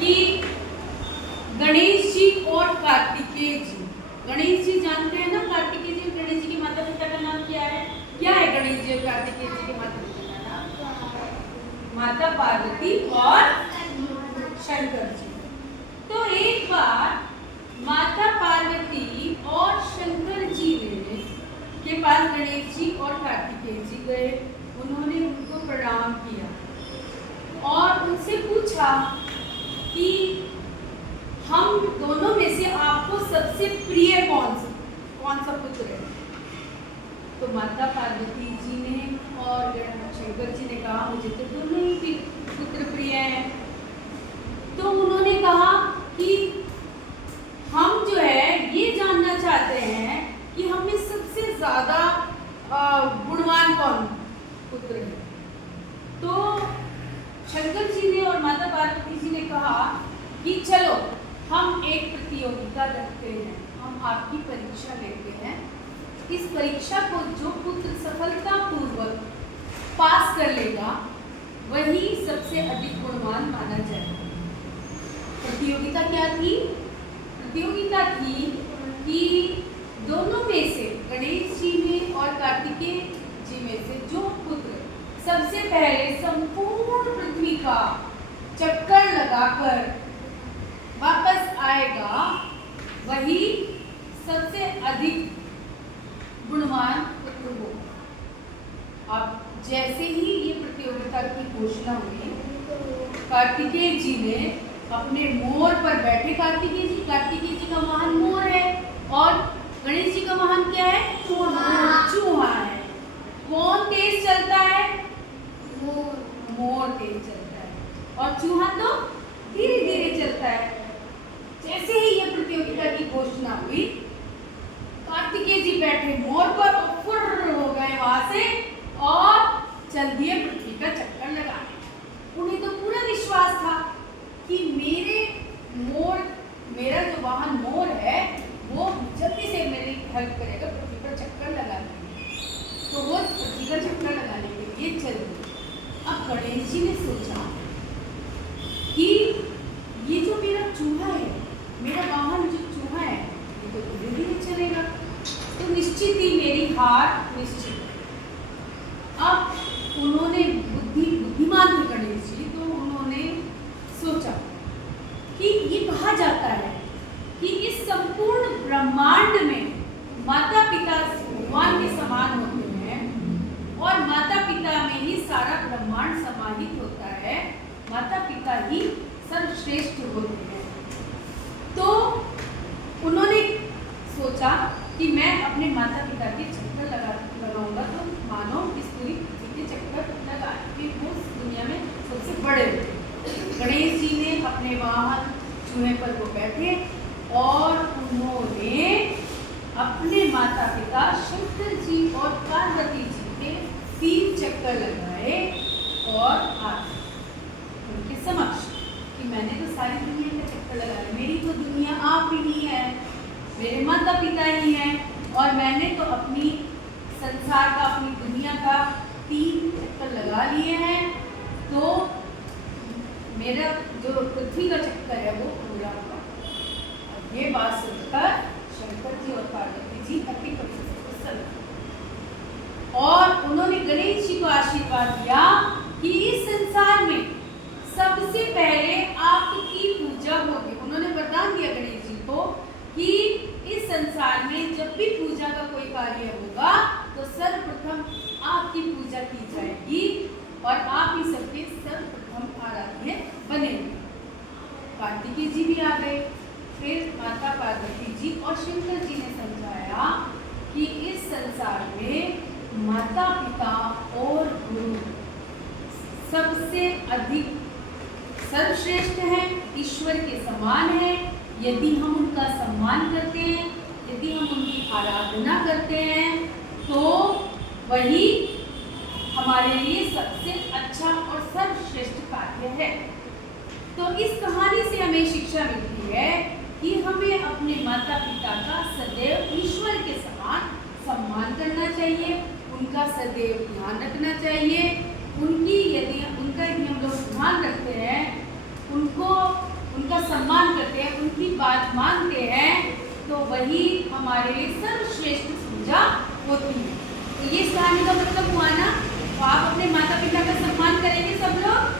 कि गणेश जी और कार्तिकेय जी, गणेश जी जानते हैं ना, कार्तिकेय जी गणेश जी के माता पिता का नाम क्या है? क्या है गणेश जी और कार्तिकेय जी के माता पिता का नाम? माता पार्वती और शंकर जी। तो एक बार माता पार्वती और शंकर जी के पास गणेश जी और कार्तिकेय जी गए। उन्होंने उनको प्रणाम किया और उनसे पूछा कि हम दोनों में से आपको सबसे प्रिय कौन सा पुत्र है? तो माता पार्वती जी ने और शंकर जी ने कहा मुझे तो दोनों ही पुत्र प्रिय हैं। तो उन्होंने कहा कि हम जो है ये जानना चाहते हैं कि हमें सबसे ज्यादा गुणवान कौन पुत्र है। तो शंकर जी ने और माता पार्वती जी ने कहा कि चलो हम एक प्रतियोगिता रखते हैं, हम आपकी परीक्षा लेते हैं। इस परीक्षा को जो पुत्र सफलतापूर्वक पास कर लेगा वही सबसे अधिक गुणवान माना जाएगा। प्रतियोगिता क्या थी? प्रतियोगिता थी कि दोनों में से, गणेश जी में और कार्तिकेय जी में से जो पुत्र सबसे पहले संपूर्ण पृथ्वी का चक्कर लगाकर वापस आएगा वही सबसे अधिक गुणवान पुत्र हो। अब जैसे ही ये प्रतियोगिता की घोषणा हुई, कार्तिकेय जी ने अपने मोर पर बैठे, कार्तिकेय जी का वाहन मोर है और गणेश जी का वाहन क्या है? चूहा है। कौन तेज चलता है? मोर तेज चलता है और चूहा तो धीरे धीरे चलता है। जैसे ही ये प्रतियोगिता की घोषणा हुई, कार्तिकेय जी बैठे मोर पर और फुर्र हो गए वहां से और चल दिए पृथ्वी का चक्कर लगाने। उन्हें तो पूरा विश्वास था कि मेरा जो वाहन मोर है वो जल्दी से मेरी हेल्प करेगा पृथ्वी पर चक्कर लगाने में। तो वो पृथ्वी का चक्कर लगाने के लिए चल दिए। अब गणेश जी ने सोचा कि ये जो मेरा चूहा है, मेरा वाहन जो चूहा है, ये तो धीरे धीरे चलेगा, तो निश्चित ही मेरी हार निश्चित है। अब उन्होंने बुद्धिमान थे गणेश जी, तो उन्होंने सोचा कि ये कहा जाता है कि इस संपूर्ण ब्रह्मांड में माता पिता भगवान के समान होते हैं और माता पिता में ही सारा ब्रह्मांड समाहित होता है। माता पिता ही सर्वश्रेष्ठ होते हैं। तो उन्होंने सोचा कि मैं अपने माता पिता के चक्कर लगाऊंगा तो मानो इस पूरी पृथ्वी के चक्कर लगा कि वो दुनिया में सबसे बड़े होते। गणेश जी ने अपने वाहन चूहे पर वो बैठे और उन्होंने अपने माता पिता शंकर जी और पार्वती जी के 3 चक्कर लगाए और आए उनके समक्ष कि मैंने तो सारी दुनिया का चक्कर लगाया, मेरी तो दुनिया आप ही है, मेरे माता पिता ही हैं और मैंने तो अपनी संसार का, अपनी दुनिया का 3 चक्कर लगा लिए हैं। तो मेरा जो पृथ्वी का चक्कर है वो पूरा हुआ। ये बात सुनकर शंकर जी और पार्वती जी अति प्रसन्न और उन्होंने गणेश जी को आशीर्वाद दिया कि इस संसार में सबसे पहले आपकी पूजा होगी। उन्होंने वरदान दिया गणेश जी को कि इस संसार में जब भी पूजा का कोई कार्य होगा तो सर्वप्रथम आपकी पूजा की जाएगी और आप ही सबके सर्वप्रथम आराध्य बनेंगे। कार्तिकेय जी भी आ गए। फिर माता पार्वती जी और शंकर जी ने समझाया कि इस संसार में माता पिता और गुरु सबसे अधिक सर्वश्रेष्ठ हैं, ईश्वर के समान है। यदि हम उनका सम्मान करते हैं, यदि हम उनकी आराधना करते हैं तो वही हमारे लिए सबसे अच्छा और सर्वश्रेष्ठ कार्य है। तो इस कहानी से हमें शिक्षा मिलती है कि हमें अपने माता पिता का सदैव ईश्वर के समान सम्मान करना चाहिए, उनका सदैव ध्यान रखना चाहिए। उनका यदि हम लोग ध्यान रखते हैं, उनका सम्मान करते हैं, उनकी बात मानते हैं, तो वही हमारे लिए सर्वश्रेष्ठ पूजा होती है। तो ये इस कहानी का मतलब हुआ ना। तो आप अपने माता पिता का सम्मान करेंगे सब लोग।